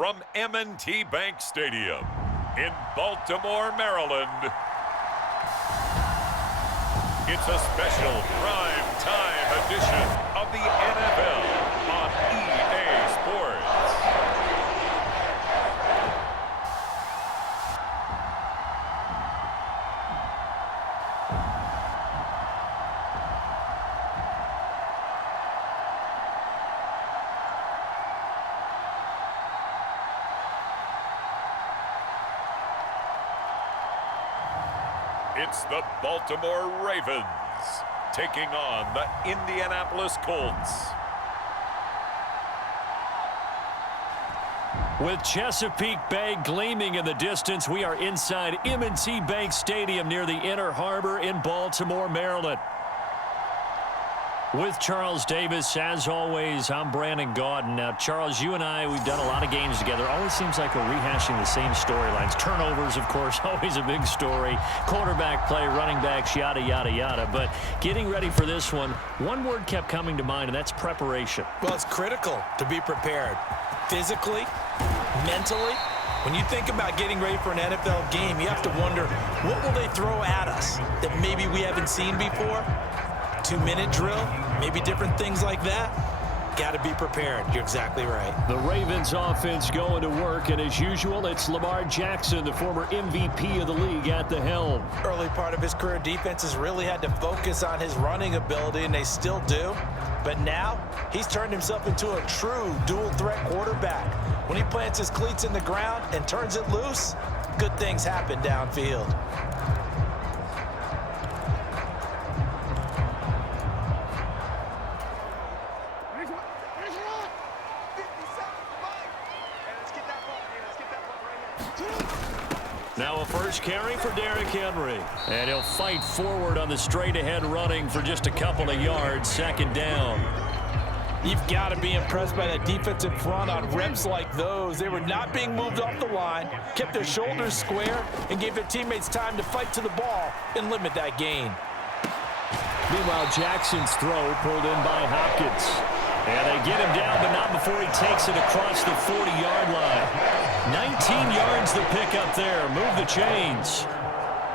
from M&T Bank Stadium in Baltimore, Maryland. It's a special prime time edition of the NFL on EA Sports. It's the Baltimore Ravens taking on the Indianapolis Colts. With Chesapeake Bay gleaming in the distance, we are inside M&T Bank Stadium near the Inner Harbor in Baltimore, Maryland. With Charles Davis, as always, I'm Brandon Gaudin. Now, Charles, you and I, we've done a lot of games together. Always seems like we're rehashing the same storylines. Turnovers, of course, always a big story. Quarterback play, running backs, yada, yada, yada. But getting ready for this one word kept coming to mind, and that's preparation. Well, it's critical to be prepared. Physically, mentally. When you think about getting ready for an NFL game, you have to wonder, what will they throw at us that maybe we haven't seen before? 2-minute drill, maybe different things like that. Got to be prepared. You're exactly right. The Ravens offense going to work, and as usual, it's Lamar Jackson, the former MVP of the league, at the helm. Early part of his career, defenses really had to focus on his running ability, and they still do. But now, he's turned himself into a true dual-threat quarterback. When he plants his cleats in the ground and turns it loose, good things happen downfield. Now a first carry for Derrick Henry. And he'll fight forward on the straight-ahead running for just a couple of yards, second down. You've got to be impressed by that defensive front on reps like those. They were not being moved off the line, kept their shoulders square, and gave their teammates time to fight to the ball and limit that gain. Meanwhile, Jackson's throw pulled in by Hopkins. And they get him down, but not before he takes it across the 40-yard line. 19 yards to pick up there. Move the chains.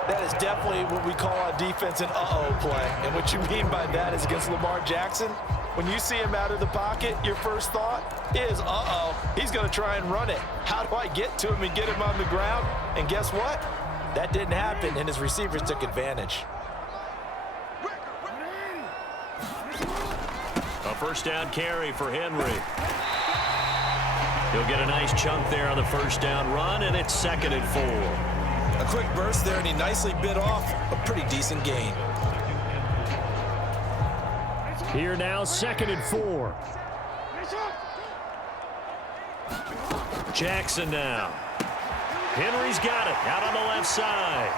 That is definitely what we call a defense an uh-oh play. And what you mean by that is against Lamar Jackson, when you see him out of the pocket, your first thought is, uh-oh, he's going to try and run it. How do I get to him and get him on the ground? And guess what? That didn't happen, and his receivers took advantage. A first down carry for Henry. He'll get a nice chunk there on the first down run, and it's 2nd and 4. A quick burst there, and he nicely bit off a pretty decent gain. Here now, 2nd and 4. Jackson now. Henry's got it out on the left side.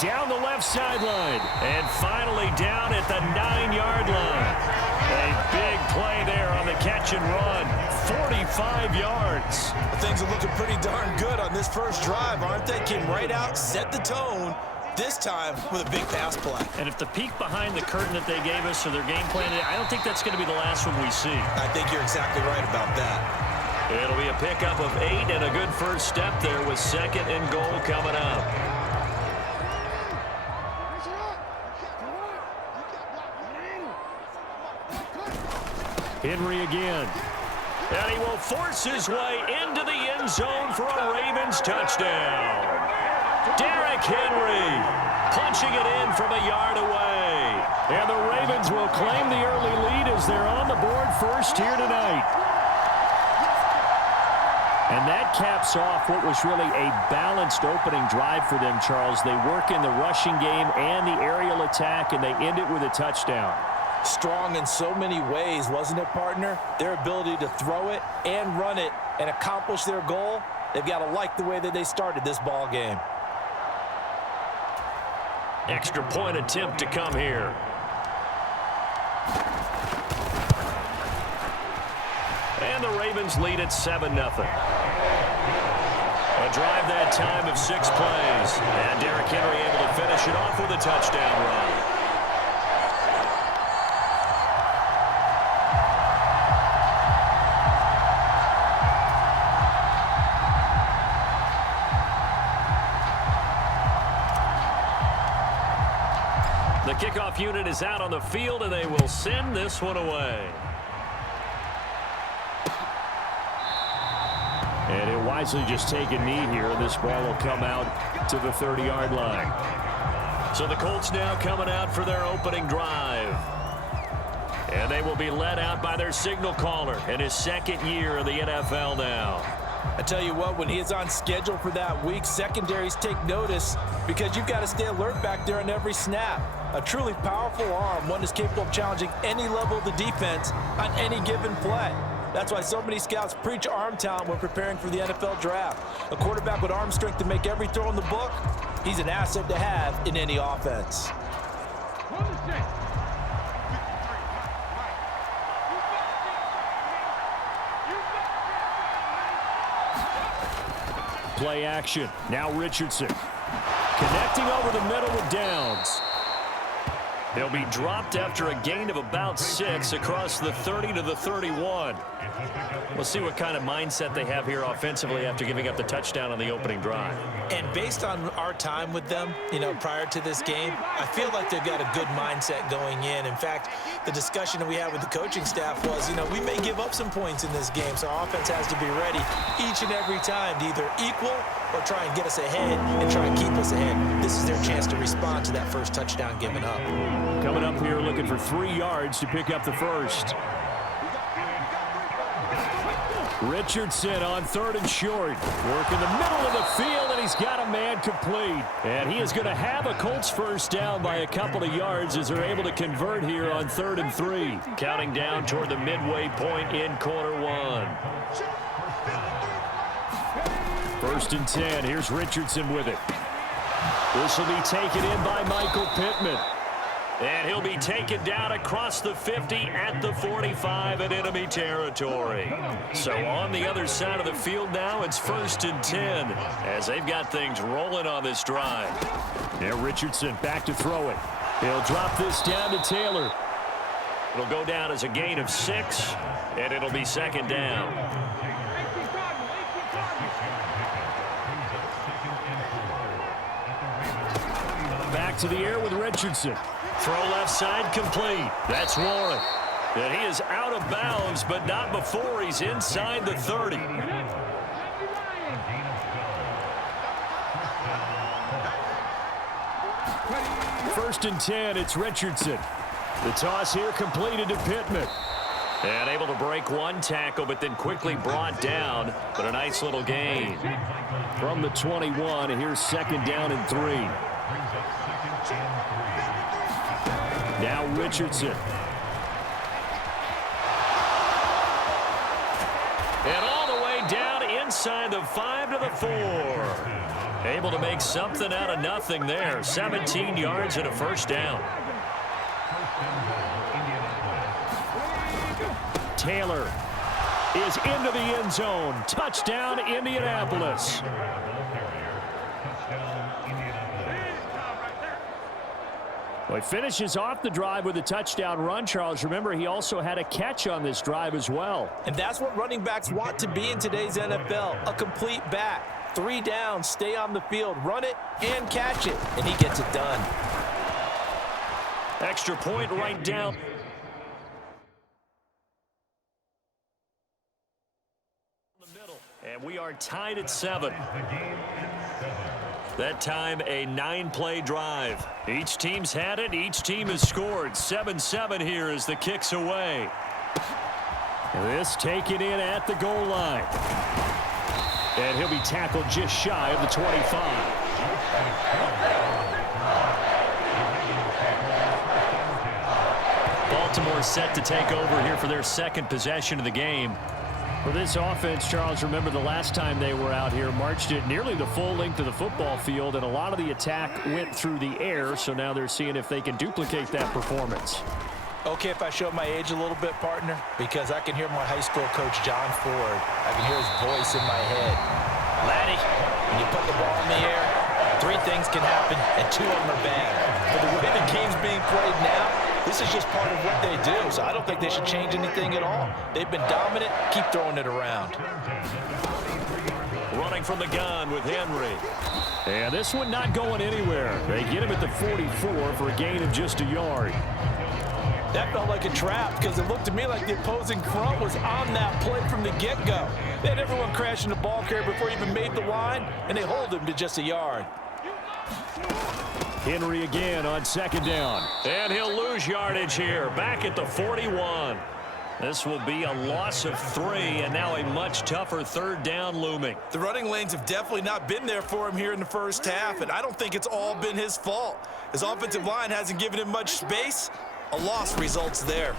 Down the left sideline. And finally down at the 9-yard line. A big play there on the catch and run. 45 yards. Things are looking pretty darn good on this first drive, aren't they? Came right out, set the tone, this time with a big pass play. And if the peek behind the curtain that they gave us or their game plan, I don't think that's going to be the last one we see. I think you're exactly right about that. It'll be a pickup of 8 and a good first step there with 2nd and goal coming up. Henry again. And he will force his way into the end zone for a Ravens touchdown. Derrick Henry punching it in from a yard away. And the Ravens will claim the early lead as they're on the board first here tonight. And that caps off what was really a balanced opening drive for them, Charles. They work in the rushing game and the aerial attack, and they end it with a touchdown. Strong in so many ways, wasn't it, partner? Their ability to throw it and run it and accomplish their goal, they've got to like the way that they started this ball game. Extra point attempt to come here. And the Ravens lead at 7-0. A drive that time of 6 plays. And Derrick Henry able to finish it off with a touchdown run. The kickoff unit is out on the field, and they will send this one away. And he'll wisely just take a knee here. This ball will come out to the 30-yard line. So the Colts now coming out for their opening drive. And they will be led out by their signal caller in his second year in the NFL now. I tell you what, when he is on schedule for that week, secondaries take notice because you've got to stay alert back there on every snap. A truly powerful arm, one that's capable of challenging any level of the defense on any given play. That's why so many scouts preach arm talent when preparing for the NFL draft. A quarterback with arm strength to make every throw in the book, he's an asset to have in any offense. Play action. Now Richardson. Connecting over the middle with Downs. He'll be dropped after a gain of about 6 across the 30 to the 31. We'll see what kind of mindset they have here offensively after giving up the touchdown on the opening drive. And based on our time with them, prior to this game, I feel like they've got a good mindset going in. In fact, the discussion that we had with the coaching staff was, we may give up some points in this game, so our offense has to be ready each and every time to either equal or try and get us ahead and try and keep us ahead. This is their chance to respond to that first touchdown given up. Coming up here looking for 3 yards to pick up the first. Richardson on 3rd and short. Working the middle of the field, and he's got a man complete. And he is going to have a Colts first down by a couple of yards as they're able to convert here on 3rd and 3. Counting down toward the midway point in quarter 1. 1st and 10. Here's Richardson with it. This will be taken in by Michael Pittman. And he'll be taken down across the 50 at the 45 in enemy territory. So on the other side of the field now, it's 1st and 10 as they've got things rolling on this drive. Now Richardson back to throw it. He'll drop this down to Taylor. It'll go down as a gain of 6, and it'll be 2nd down. Back to the air with Richardson. Throw left side complete. That's Warren. And he is out of bounds, but not before he's inside the 30. First and 10, it's Richardson. The toss here completed to Pittman. And able to break one tackle, but then quickly brought down. But a nice little gain. From the 21, here's 2nd down and 3. Now Richardson. And all the way down inside the 5 to the 4. Able to make something out of nothing there. 17 yards and a first down. Taylor is into the end zone. Touchdown, Indianapolis. Well, he finishes off the drive with a touchdown run, Charles. Remember, he also had a catch on this drive as well. And that's what running backs want to be in today's NFL, a complete back. 3 downs, stay on the field, run it, and catch it. And he gets it done. Extra point right down. The middle. And we are tied at 7. That time, a 9-play drive. Each team's had it. Each team has scored. 7-7 here as the kick's away. This taken in at the goal line. And he'll be tackled just shy of the 25. Baltimore set to take over here for their 2nd possession of the game. For this offense, Charles, remember the last time they were out here, marched it nearly the full length of the football field, and a lot of the attack went through the air, so now they're seeing if they can duplicate that performance. Okay, if I show my age a little bit, partner, because I can hear my high school coach, John Ford. I can hear his voice in my head. Laddie, when you put the ball in the air, 3 things can happen, and 2 of them are bad. But the way the game's being played now, this is just part of what they do, so I don't think they should change anything at all. They've been dominant. Keep throwing it around. Running from the gun with Henry. And this one not going anywhere. They get him at the 44 for a gain of just a yard. That felt like a trap because it looked to me like the opposing front was on that play from the get-go. They had everyone crashing the ball carrier before he even made the line, and they hold him to just a yard. Henry again on second down. And he'll lose yardage here. Back at the 41. This will be a loss of 3, and now a much tougher third down looming. The running lanes have definitely not been there for him here in the first half, and I don't think it's all been his fault. His offensive line hasn't given him much space. A loss results there.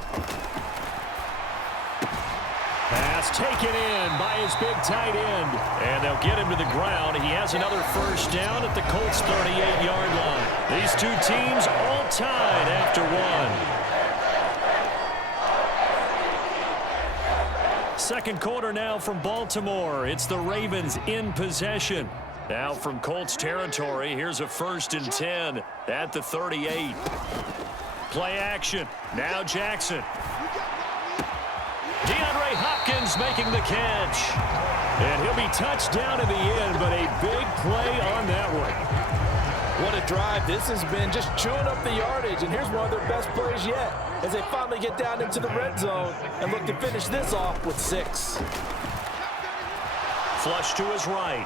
Pass taken in by his big tight end. And they'll get him to the ground. He has another first down at the Colts' 38-yard line. These two teams all tied after one. Second quarter now from Baltimore. It's the Ravens in possession. Now from Colts territory, here's a 1st and 10 at the 38. Play action. Now Jackson. DeAndre Hopkins making the catch. And he'll be touched down in the end, but a big play on that one. What a drive this has been, just chewing up the yardage, and here's one of their best plays yet as they finally get down into the red zone and look to finish this off with 6. Flush to his right.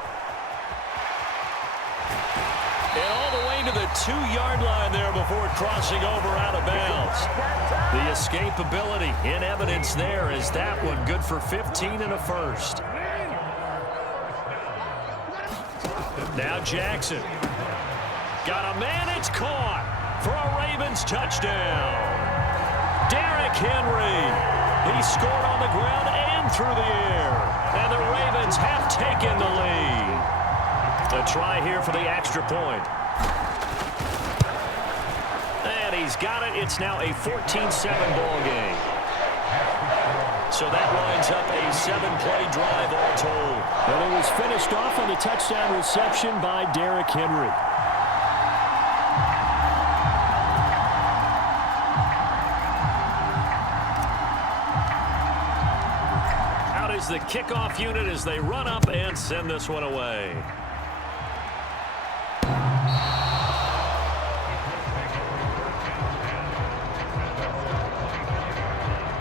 And all the way to the 2-yard line there before crossing over out of bounds. The escapability in evidence there is that one good for 15 and a first. Now Jackson. Got a man, it's caught for a Ravens touchdown. Derrick Henry. He scored on the ground and through the air. And the Ravens have taken the lead. A try here for the extra point. And he's got it. It's now a 14-7 ball game. So that lines up a 7-play drive all told. And it was finished off on the touchdown reception by Derrick Henry. Out is the kickoff unit as they run up and send this one away.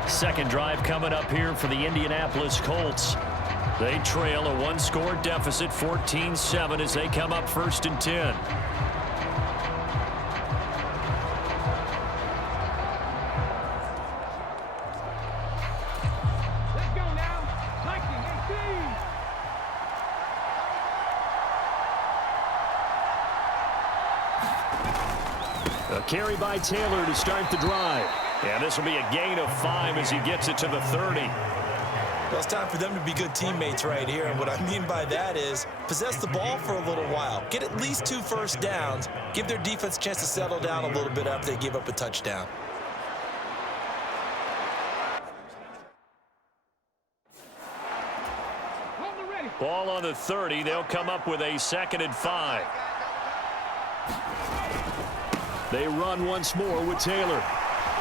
Second drive coming up here for the Indianapolis Colts. They trail a 1-score deficit, 14-7, as they come up 1st and 10. Let's go now. 19-18. A carry by Taylor to start the drive. And this will be a gain of 5 as he gets it to the 30. Well, it's time for them to be good teammates right here. And what I mean by that is possess the ball for a little while. Get at least 2 first downs. Give their defense a chance to settle down a little bit after they give up a touchdown. Ball on the 30. They'll come up with a 2nd and 5. They run once more with Taylor.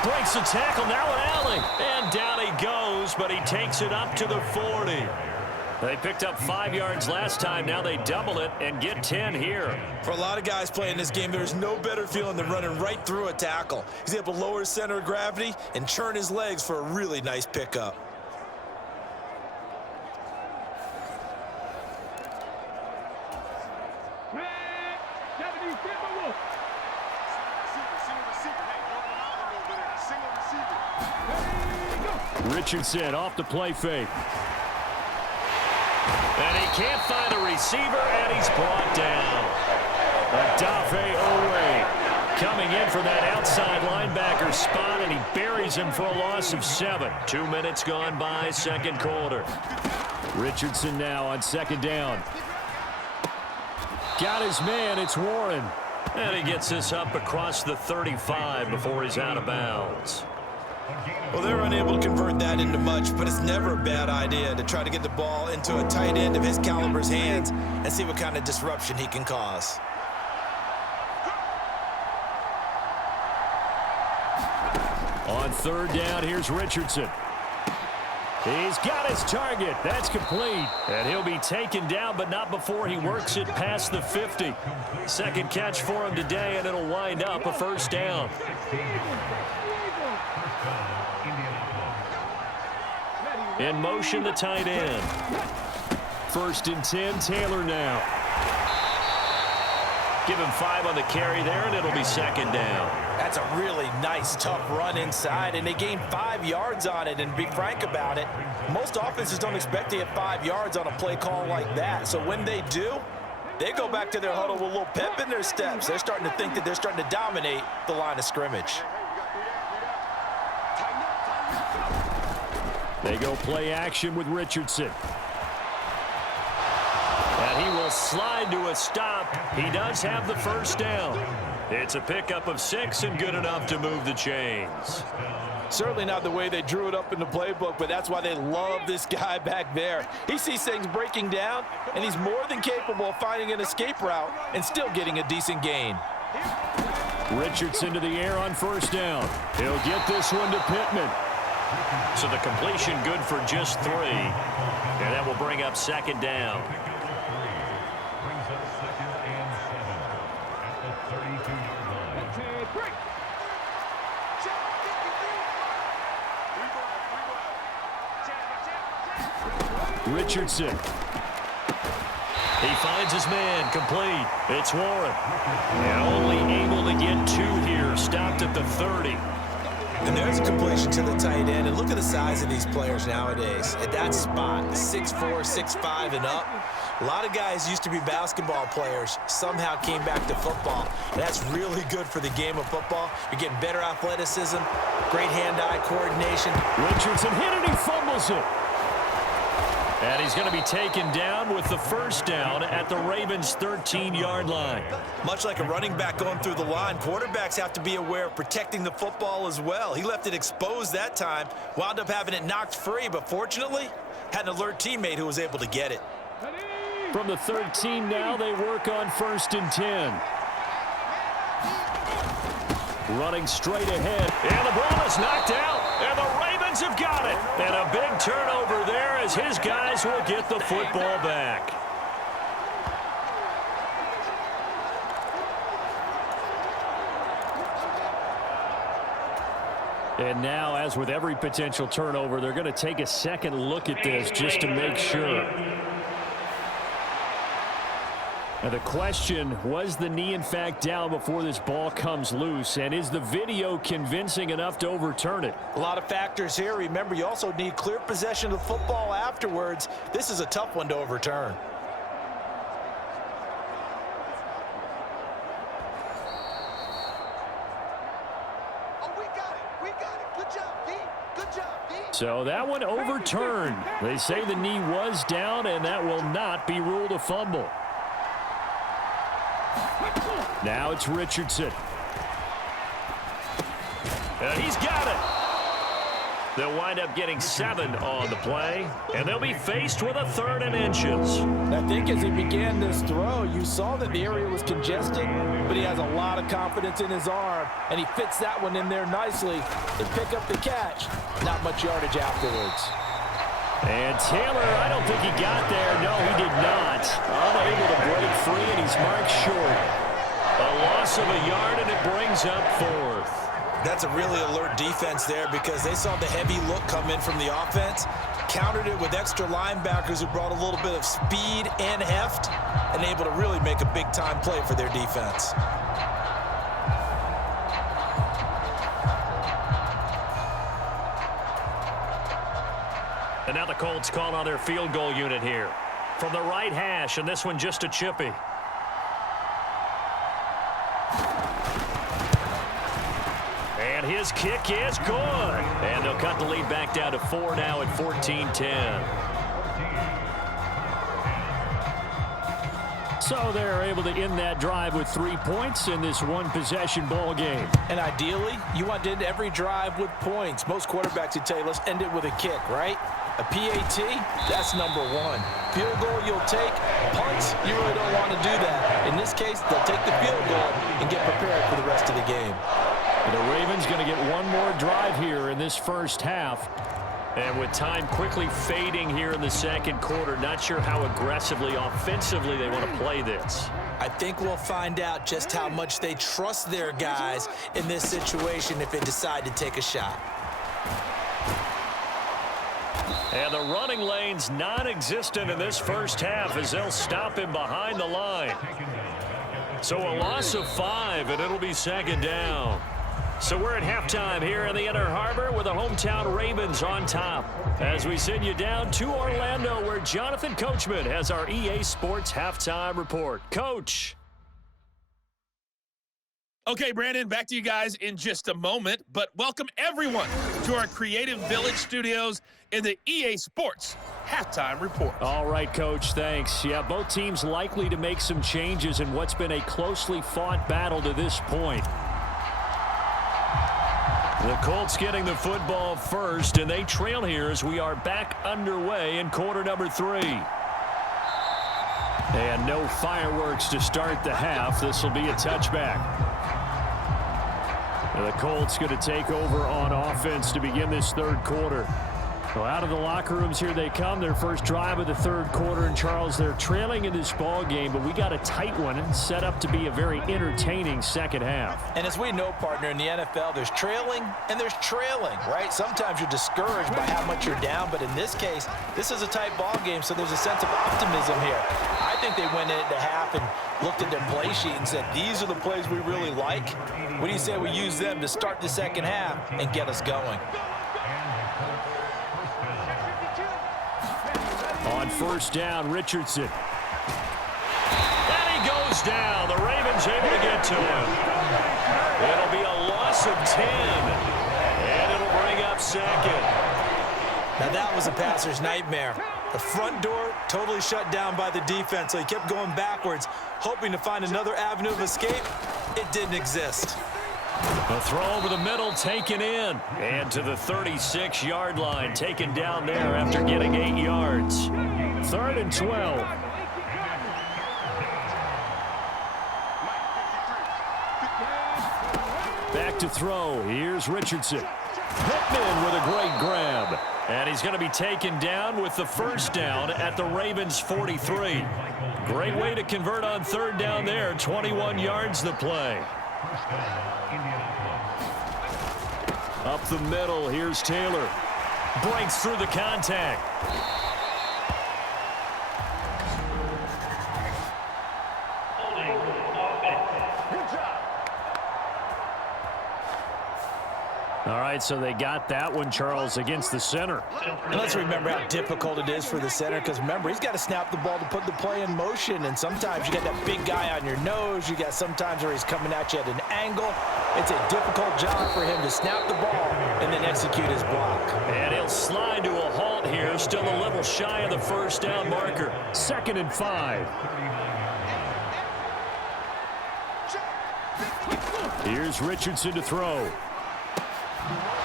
Breaks the tackle, now an alley. And down he goes, but he takes it up to the 40. They picked up 5 yards last time. Now they double it and get 10 here. For a lot of guys playing this game, there's no better feeling than running right through a tackle. He's able to lower his center of gravity and churn his legs for a really nice pickup. Richardson off the play fake. And he can't find a receiver, and he's brought down. Adafe Owe coming in for that outside linebacker spot, and he buries him for a loss of 7. 2 minutes gone by, second quarter. Richardson now on second down. Got his man, it's Warren. And he gets this up across the 35 before he's out of bounds. Well, they're unable to convert that into much, but it's never a bad idea to try to get the ball into a tight end of his caliber's hands and see what kind of disruption he can cause. On third down, here's Richardson. He's got his target. That's complete. And he'll be taken down, but not before he works it past the 50. Second catch for him today, and it'll wind up a first down. In motion, the tight end. 1st and 10, Taylor now. Give him 5 on the carry there, and it'll be second down. That's a really nice, tough run inside, and they gained 5 yards on it. And to be frank about it, most offenses don't expect to get 5 yards on a play call like that. So when they do, they go back to their huddle with a little pep in their steps. They're starting to think that they're starting to dominate the line of scrimmage. They go play action with Richardson. And he will slide to a stop. He does have the first down. It's a pickup of 6 and good enough to move the chains. Certainly not the way they drew it up in the playbook, but that's why they love this guy back there. He sees things breaking down, and he's more than capable of finding an escape route and still getting a decent gain. Richardson to the air on 1st down. He'll get this one to Pittman. So the completion good for just 3. And that will bring up second down. Richardson. He finds his man, complete. It's Warren. And only able to get 2 here, stopped at the 30. And there's a completion to the tight end. And look at the size of these players nowadays. At that spot, 6'4", 6'5", and up. A lot of guys used to be basketball players, somehow came back to football. And that's really good for the game of football. You're getting better athleticism, great hand-eye coordination. Richardson hit it, he fumbles it. And he's going to be taken down with the first down at the Ravens' 13-yard line. Much like a running back going through the line, quarterbacks have to be aware of protecting the football as well. He left it exposed that time, wound up having it knocked free, but fortunately, had an alert teammate who was able to get it. From the 13 now, they work on 1st and 10. Running straight ahead. And the ball is knocked out. And the Ravens have got it. And a big turnover there as his guys will get the football back. And now, as with every potential turnover, they're going to take a second look at this just to make sure. Now the question, was the knee in fact down before this ball comes loose? And is the video convincing enough to overturn it? A lot of factors here. Remember, you also need clear possession of the football afterwards. This is a tough one to overturn. So that one overturned. They say the knee was down, and that will not be ruled a fumble. Now it's Richardson. And he's got it. They'll wind up getting 7 on the play, and they'll be faced with a 3rd and inches. I think as he began this throw, you saw that the area was congested, but he has a lot of confidence in his arm, and he fits that one in there nicely to pick up the catch. Not much yardage afterwards. And Taylor, I don't think he got there. No, he did not. Unable to break free, and he's marked short. A loss of a yard, and it brings up 4th. That's a really alert defense there because they saw the heavy look come in from the offense, countered it with extra linebackers who brought a little bit of speed and heft, and able to really make a big-time play for their defense. And now the Colts call on their field goal unit here. From the right hash, and this one just a chippy. And his kick is good. And they'll cut the lead back down to 4 now at 14-10. So they're able to end that drive with 3 points in this one-possession ball game. And ideally, you want to end every drive with points. Most quarterbacks would tell you, let's end it with a kick, right? A PAT, that's number 1. Field goal you'll take. Punts, you really don't want to do that. In this case, they'll take the field goal and get prepared for the rest of the game. The Ravens going to get one more drive here in this first half. And with time quickly fading here in the second quarter, not sure how aggressively, offensively they want to play this. I think we'll find out just how much they trust their guys in this situation if they decide to take a shot. And the running lane's non-existent in this first half as they'll stop him behind the line. So a loss of 5, and it'll be second down. So we're at halftime here in the Inner Harbor with the hometown Ravens on top. As we send you down to Orlando where Jonathan Coachman has our EA Sports halftime report. Coach. Okay, Brandon, back to you guys in just a moment, but welcome everyone to our Creative Village studios in the EA Sports halftime report. All right, Coach, thanks. Yeah, both teams likely to make some changes in what's been a closely fought battle to this point. The Colts getting the football first, and they trail here as we are back underway in quarter number 3. And no fireworks to start the half. This will be a touchback. And the Colts going to take over on offense to begin this third quarter. Well, out of the locker rooms here they come. Their first drive of the third quarter. And, Charles, they're trailing in this ball game, but we got a tight one and set up to be a very entertaining second half. And as we know, partner, in the NFL, there's trailing and there's trailing, right? Sometimes you're discouraged by how much you're down, but in this case, this is a tight ball game, so there's a sense of optimism here. I think they went into half and looked at their play sheet and said, these are the plays we really like. What do you say we use them to start the second half and get us going? On first down, Richardson. And he goes down. The Ravens able to get to him. It'll be a loss of 10. And it'll bring up second. Now that was a passer's nightmare. The front door totally shut down by the defense, so he kept going backwards, hoping to find another avenue of escape. It didn't exist. A throw over the middle, taken in. And to the 36-yard line, taken down there after getting 8 yards. 3rd and 12. Back to throw. Here's Richardson. Pittman with a great grab. And he's going to be taken down with the first down at the Ravens' 43. Great way to convert on third down there. 21 yards the play. Up the middle, here's Taylor. Breaks through the contact. All right, so they got that one, Charles, against the center. And let's remember how difficult it is for the center, because remember, he's got to snap the ball to put the play in motion, and sometimes you got that big guy on your nose. You got sometimes where he's coming at you at an angle. It's a difficult job for him to snap the ball and then execute his block. And he'll slide to a halt here, still a little shy of the first down marker. 2nd and 5. Here's Richardson to throw.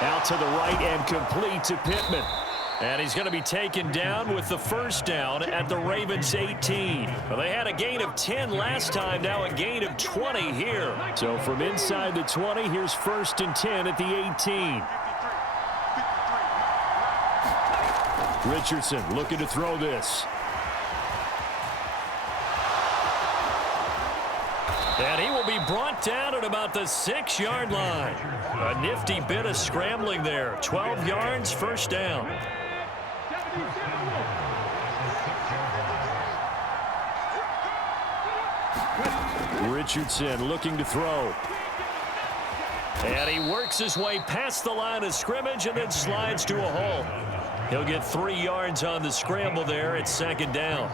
Out to the right and complete to Pittman. And he's going to be taken down with the first down at the Ravens' 18. Well, they had a gain of 10 last time, now a gain of 20 here. So from inside the 20, here's 1st and 10 at the 18. Richardson looking to throw this. And he will be brought down at about the 6-yard line. A nifty bit of scrambling there. 12 yards, first down. Richardson looking to throw. And he works his way past the line of scrimmage and then slides to a halt. He'll get 3 yards on the scramble there. It's second down.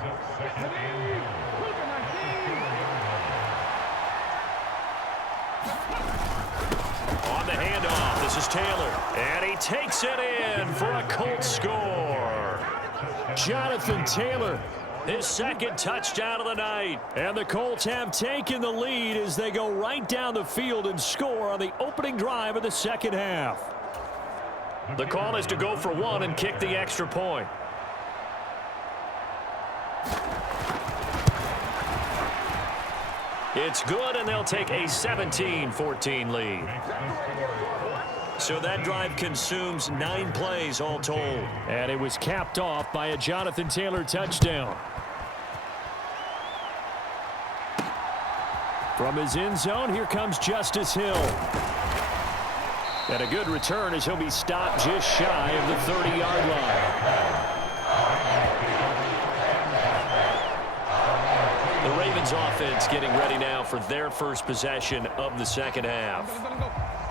On the handoff, this is Taylor. And he takes it in for a Colts score. Jonathan Taylor, his second touchdown of the night. and the Colts have taken the lead as they go right down the field and score on the opening drive of the second half. The call is to go for one and kick the extra point. It's good, and they'll take a 17-14 lead. So that drive consumes 9 plays all told. And it was capped off by a Jonathan Taylor touchdown. From his end zone, here comes Justice Hill. And a good return as he'll be stopped just shy of the 30-yard line. The Ravens offense getting ready now for their first possession of the second half.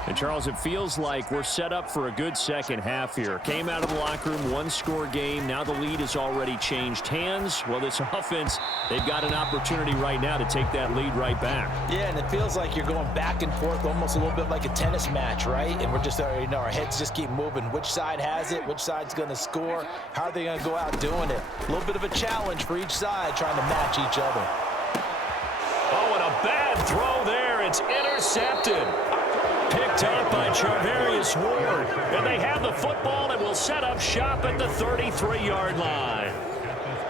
And, Charles, it feels like we're set up for a good second half here. Came out of the locker room, one-score game. Now the lead has already changed hands. Well, this offense, they've got an opportunity right now to take that lead right back. Yeah, and it feels like you're going back and forth almost a little bit like a tennis match, right? And we're just, our heads just keep moving. Which side has it? Which side's going to score? How are they going to go out doing it? A little bit of a challenge for each side trying to match each other. Oh, and a bad throw there. It's intercepted. Picked up by Charvarius Ward. And they have the football and will set up shop at the 33-yard line.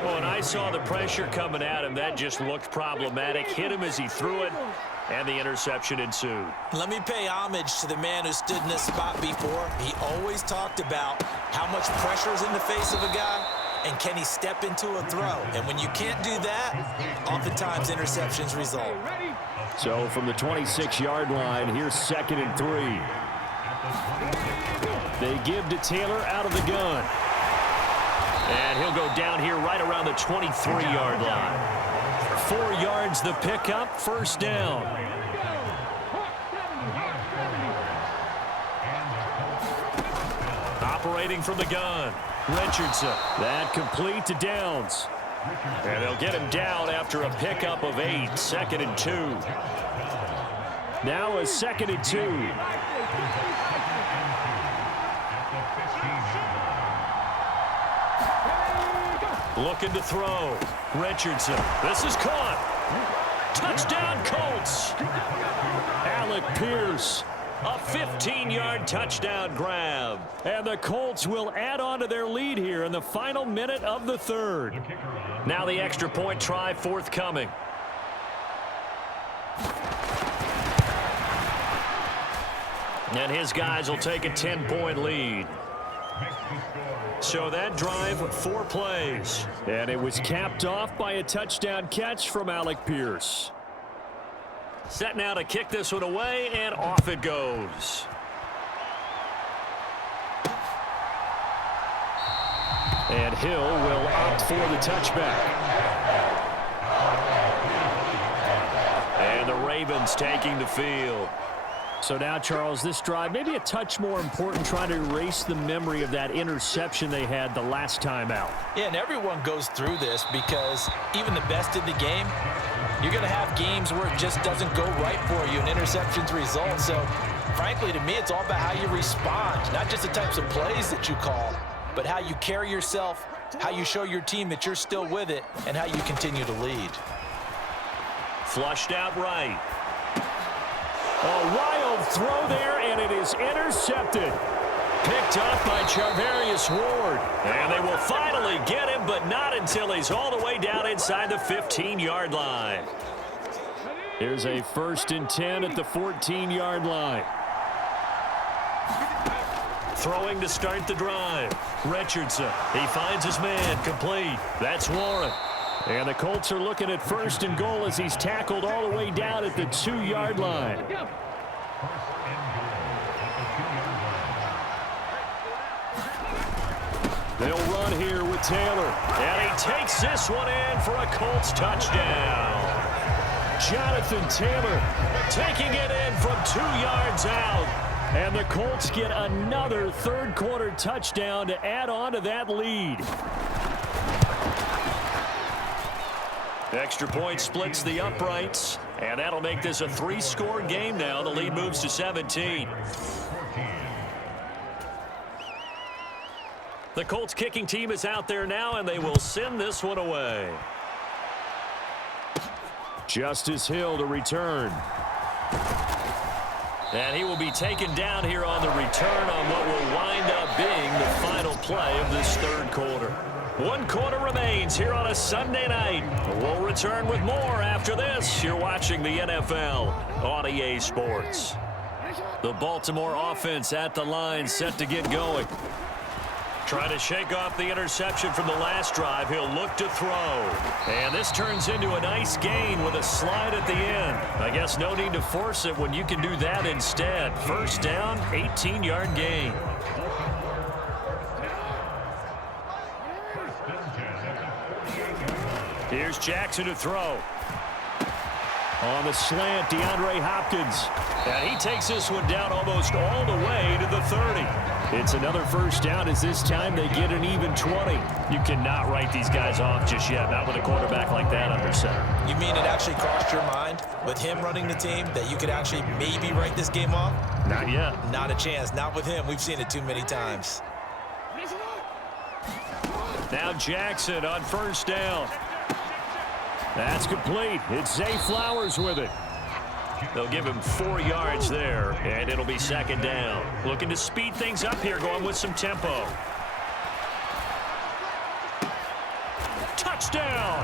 Oh, and I saw the pressure coming at him. That just looked problematic. Hit him as he threw it, and the interception ensued. Let me pay homage to the man who stood in this spot before. He always talked about how much pressure is in the face of a guy, and can he step into a throw? And when you can't do that, oftentimes interceptions result. So from the 26-yard line, here's 2nd and 3. They give to Taylor out of the gun. And he'll go down here right around the 23-yard line. 4 yards the pickup, first down. Operating from the gun, Richardson. That complete to Downs. And they'll get him down after a pickup of 8, 2nd and 2. Now a 2nd and 2. Looking to throw. Richardson. This is caught. Touchdown, Colts. Alec Pierce. A 15-yard touchdown grab. And the Colts will add on to their lead here in the final minute of the third. Now the extra point try forthcoming. And his guys will take a 10-point lead. So that drive, 4 plays. And it was capped off by a touchdown catch from Alec Pierce. Set now to kick this one away, and off it goes. And Hill will opt for the touchback. And the Ravens taking the field. So now, Charles, this drive maybe a touch more important, trying to erase the memory of that interception they had the last time out. Yeah, and everyone goes through this because even the best in the game, you're going to have games where it just doesn't go right for you and interceptions result. So, frankly, to me, it's all about how you respond, not just the types of plays that you call, but how you carry yourself, how you show your team that you're still with it, and how you continue to lead. Flushed out right. A wild throw there, and it is intercepted. Picked up by Charvarius Ward. And they will finally get him, but not until he's all the way down inside the 15-yard line. Here's a 1st and 10 at the 14-yard line. Throwing to start the drive. Richardson. He finds his man. Complete. That's Warren. And the Colts are looking at 1st and goal as he's tackled all the way down at the 2-yard line. They'll run here with Taylor. And he takes this one in for a Colts touchdown. Jonathan Taylor taking it in from 2 yards out. And the Colts get another third-quarter touchdown to add on to that lead. Extra point splits the uprights, and that'll make this a 3-score game now. The lead moves to 17. The Colts kicking team is out there now, and they will send this one away. Justice Hill to return. And he will be taken down here on the return on what will wind up being the final play of this third quarter. 1 quarter remains here on a Sunday night. We'll return with more after this. You're watching the NFL on EA Sports. The Baltimore offense at the line, set to get going. Trying to shake off the interception from the last drive. He'll look to throw. And this turns into a nice gain with a slide at the end. I guess no need to force it when you can do that instead. First down, 18-yard gain. Here's Jackson to throw. On the slant, DeAndre Hopkins. And he takes this one down almost all the way to the 30. It's another first down as this time they get an even 20. You cannot write these guys off just yet, not with a quarterback like that under center. You mean it actually crossed your mind with him running the team that you could actually maybe write this game off? Not yet. Not a chance. Not with him. We've seen it too many times. Now Jackson on first down. That's complete. It's Zay Flowers with it. They'll give him 4 yards there, and it'll be second down. Looking to speed things up here, going with some tempo. Touchdown!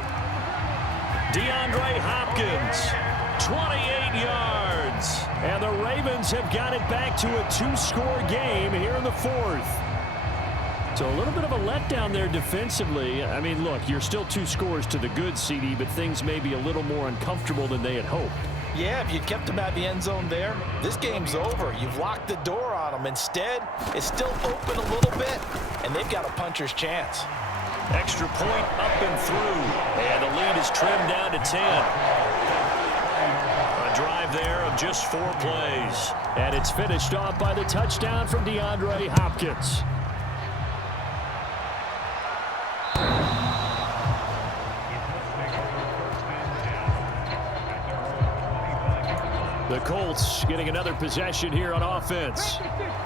DeAndre Hopkins, 28 yards. And the Ravens have got it back to a 2-score game here in the fourth. So a little bit of a letdown there defensively. I mean, look, you're still 2 scores to the good, CD, but things may be a little more uncomfortable than they had hoped. Yeah, if you kept them at the end zone there, this game's over. You've locked the door on them. Instead, it's still open a little bit, and they've got a puncher's chance. Extra point up and through, and the lead is trimmed down to 10. A drive there of just 4 plays. And it's finished off by the touchdown from DeAndre Hopkins. The Colts getting another possession here on offense.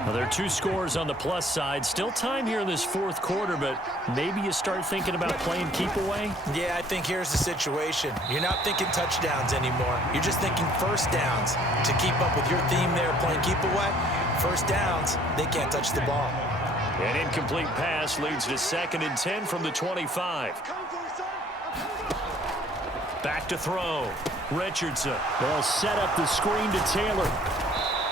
Well, there are 2 scores on the plus side. Still time here in this fourth quarter, but maybe you start thinking about playing keep away? Yeah, I think here's the situation. You're not thinking touchdowns anymore. You're just thinking first downs. To keep up with your theme there, playing keep away, first downs, they can't touch the ball. An incomplete pass leads to 2nd and 10 from the 25. Back to throw. Richardson. They'll set up the screen to Taylor.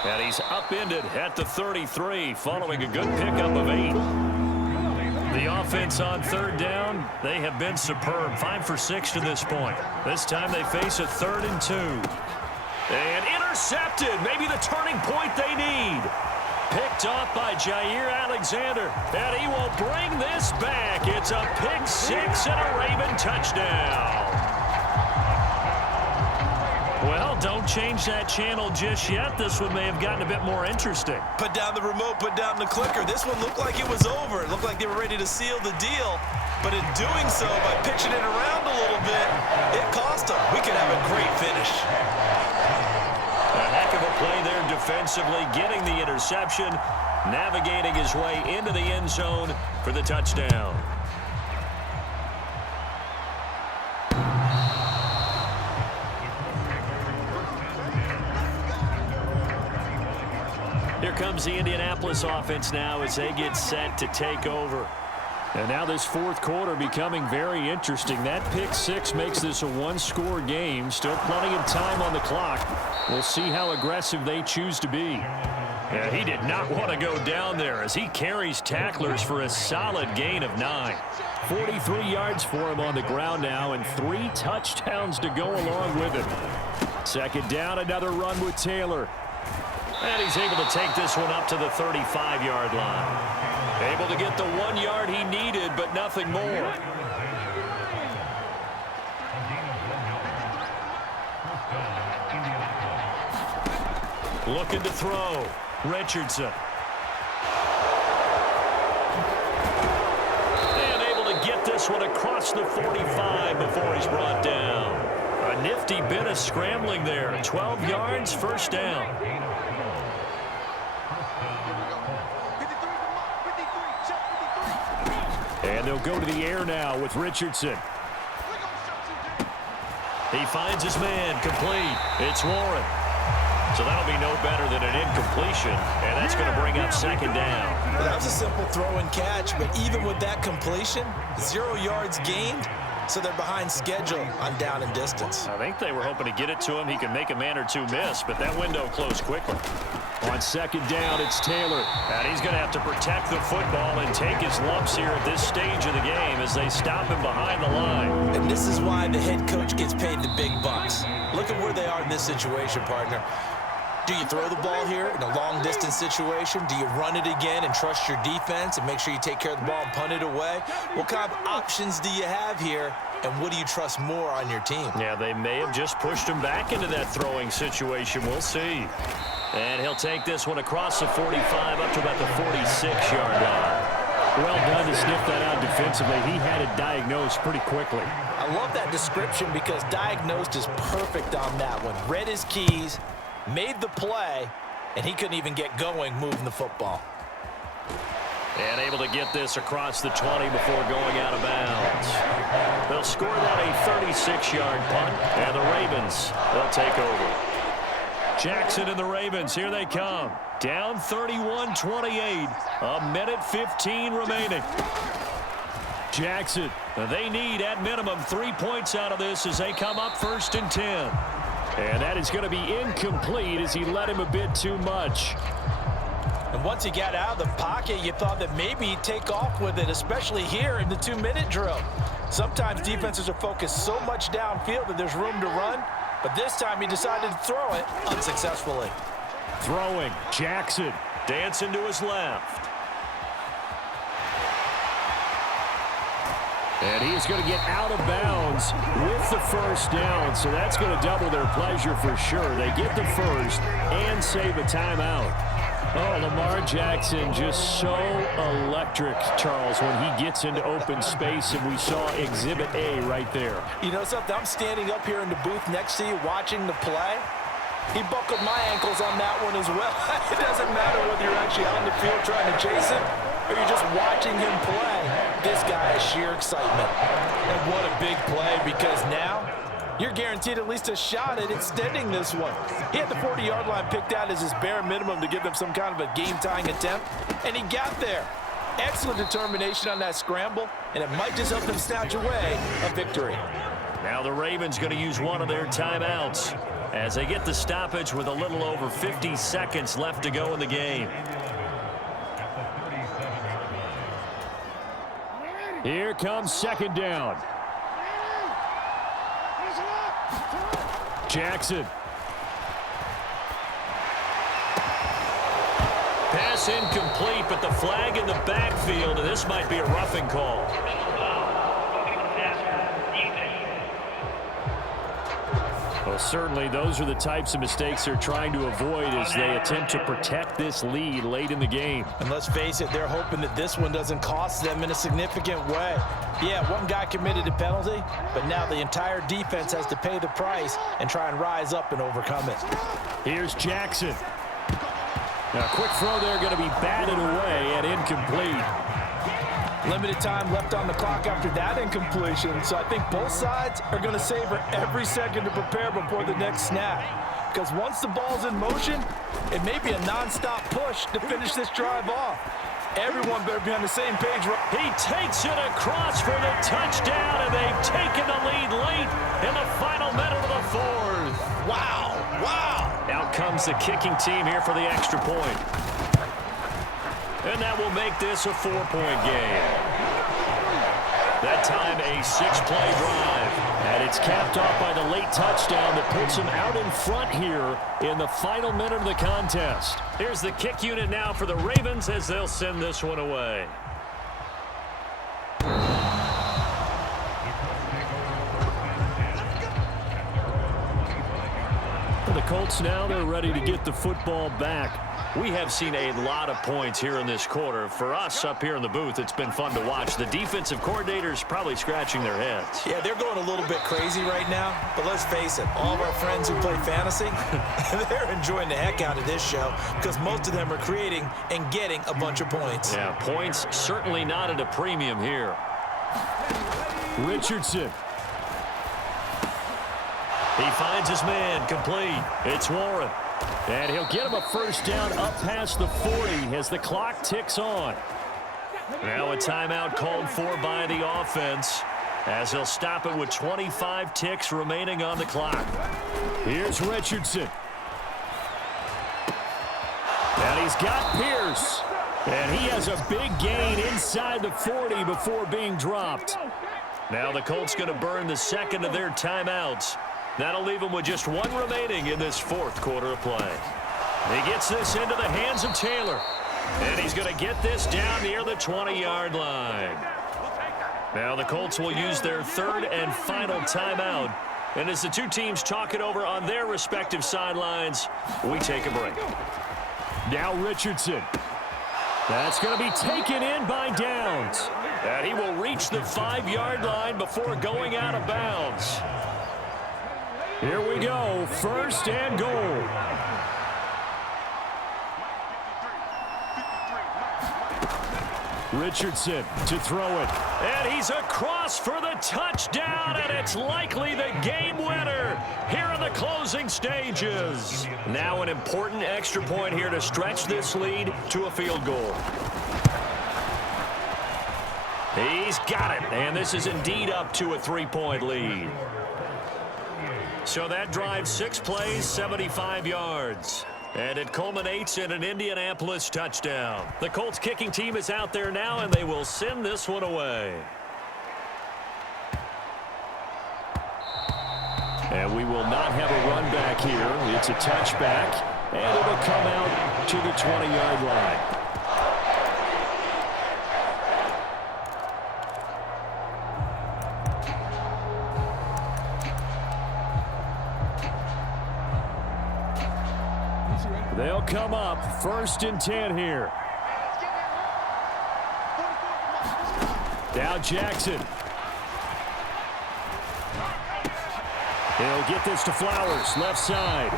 And he's upended at the 33 following a good pickup of 8. The offense on third down, they have been superb. 5 for 6 to this point. This time they face a 3rd and 2. And intercepted. Maybe the turning point they need. Picked off by Jair Alexander. And he will bring this back. It's a pick 6 and a Raven touchdown. Well, don't change that channel just yet. This one may have gotten a bit more interesting. Put down the remote, put down the clicker. This one looked like it was over. It looked like they were ready to seal the deal. But in doing so, by pitching it around a little bit, it cost them. We could have a great finish. A heck of a play there defensively, getting the interception, navigating his way into the end zone for the touchdown. Here comes the Indianapolis offense now as they get set to take over. And now this fourth quarter becoming very interesting. That pick 6 makes this a 1-score game. Still plenty of time on the clock. We'll see how aggressive they choose to be. Yeah, he did not want to go down there as he carries tacklers for a solid gain of 9. 43 yards for him on the ground now and 3 touchdowns to go along with it. Second down, another run with Taylor. And he's able to take this one up to the 35-yard line. Able to get the 1 yard he needed, but nothing more. Looking to throw. Richardson. And able to get this one across the 45 before he's brought down. A nifty bit of scrambling there. 12 yards, first down. And they'll go to the air now with Richardson. He finds his man, complete. It's Warren. So that'll be no better than an incompletion, and that's going to bring up second down. Well, that was a simple throw and catch, but even with that completion, 0 yards gained, so they're behind schedule on down and distance. I think they were hoping to get it to him. He could make a man or two miss, but that window closed quickly. On second down, it's Taylor. And he's going to have to protect the football and take his lumps here at this stage of the game as they stop him behind the line. And this is why the head coach gets paid the big bucks. Look at where they are in this situation, partner. Do you throw the ball here in a long-distance situation? Do you run it again and trust your defense and make sure you take care of the ball and punt it away? What kind of options do you have here, and what do you trust more on your team? Yeah, they may have just pushed him back into that throwing situation. We'll see. And he'll take this one across the 45 up to about the 46-yard line. Well done to sniff that out defensively. He had it diagnosed pretty quickly. I love that description because diagnosed is perfect on that one. Read his keys, made the play, and he couldn't even get going moving the football. And able to get this across the 20 before going out of bounds. They'll score that a 36-yard punt, and the Ravens, they'll take over. Jackson and the Ravens, here they come. Down 31-28, a minute 15 remaining. Jackson. They need, at minimum, 3 points out of this as they come up 1st and 10. And that is going to be incomplete as he led him a bit too much. And once he got out of the pocket, you thought that maybe he'd take off with it, especially here in the 2-minute drill. Sometimes defenses are focused so much downfield that there's room to run, but this time he decided to throw it unsuccessfully. Throwing, Jackson. Dancing to his left. And he is going to get out of bounds with the first down, so that's going to double their pleasure for sure. They get the first and save a timeout. Oh, Lamar Jackson just so electric, Charles, when he gets into open space, and we saw Exhibit A right there. You know something? I'm standing up here in the booth next to you watching the play. He buckled my ankles on that one as well. It doesn't matter whether you're actually on the field trying to chase him or you're just watching him play. This guy is sheer excitement. And what a big play, because now you're guaranteed at least a shot at extending this one. He had the 40-yard line picked out as his bare minimum to give them some kind of a game-tying attempt, and he got there. Excellent determination on that scramble, and it might just help them snatch away a victory. Now the Ravens going to use one of their timeouts as they get the stoppage with a little over 50 seconds left to go in the game. Here comes second down. Jackson. Pass incomplete, but the flag in the backfield, and this might be a roughing call. Well, certainly those are the types of mistakes they're trying to avoid as they attempt to protect this lead late in the game. And let's face it, they're hoping that this one doesn't cost them in a significant way. Yeah, one guy committed a penalty, but now the entire defense has to pay the price and try and rise up and overcome it. Here's Jackson. Now, a quick throw there going to be batted away and incomplete. Limited time left on the clock after that incompletion, so I think both sides are going to savor every second to prepare before the next snap. Because once the ball's in motion, it may be a non-stop push to finish this drive off. Everyone better be on the same page. He takes it across for the touchdown, and they've taken the lead late in the final minute of the fourth. Wow, wow. Out comes the kicking team here for the extra point. And that will make this a 4-point game. That time a 6-play drive. And it's capped off by the late touchdown that puts him out in front here in the final minute of the contest. Here's the kick unit now for the Ravens as they'll send this one away. The Colts now, they're ready to get the football back. We have seen a lot of points here in this quarter. For us up here in the booth, it's been fun to watch. The defensive coordinators probably scratching their heads. Yeah, they're going a little bit crazy right now, but let's face it, all of our friends who play fantasy, they're enjoying the heck out of this show because most of them are creating and getting a bunch of points. Yeah, points certainly not at a premium here. Richardson. He finds his man, complete. It's Warren. And he'll get him a first down up past the 40 as the clock ticks on. Now a timeout called for by the offense. as he'll stop it with 25 ticks remaining on the clock. Here's Richardson. And he's got Pierce. And he has a big gain inside the 40 before being dropped. Now the Colts going to burn the second of their timeouts. That'll leave them with just one remaining in this fourth quarter of play. He gets this into the hands of Taylor. And he's going to get this down near the 20-yard line. Now the Colts will use their third and final timeout. And as the two teams talk it over on their respective sidelines, we take a break. Now Richardson. That's going to be taken in by Downs. And he will reach the 5-yard line before going out of bounds. Here we go, first and goal. Richardson to throw it. And he's across for the touchdown, and it's likely the game winner here in the closing stages. Now an important extra point here to stretch this lead to a field goal. He's got it, and this is indeed up to a 3-point lead. So that drives 6 plays, 75 yards. And it culminates in an Indianapolis touchdown. The Colts kicking team is out there now, and they will send this one away. And we will not have a run back here. It's a touchback, and it'll come out to the 20-yard line. They'll come up first and 10 here. Now Jackson. He'll get this to Flowers, left side.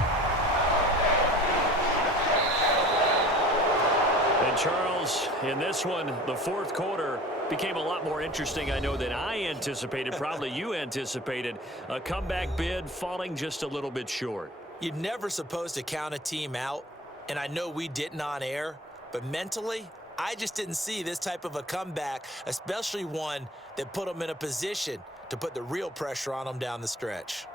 And Charles, in this one, the fourth quarter became a lot more interesting, I know, than I anticipated. Probably you anticipated. A comeback bid falling just a little bit short. You're never supposed to count a team out, and I know we didn't on air, but mentally, I just didn't see this type of a comeback, especially one that put them in a position to put the real pressure on them down the stretch.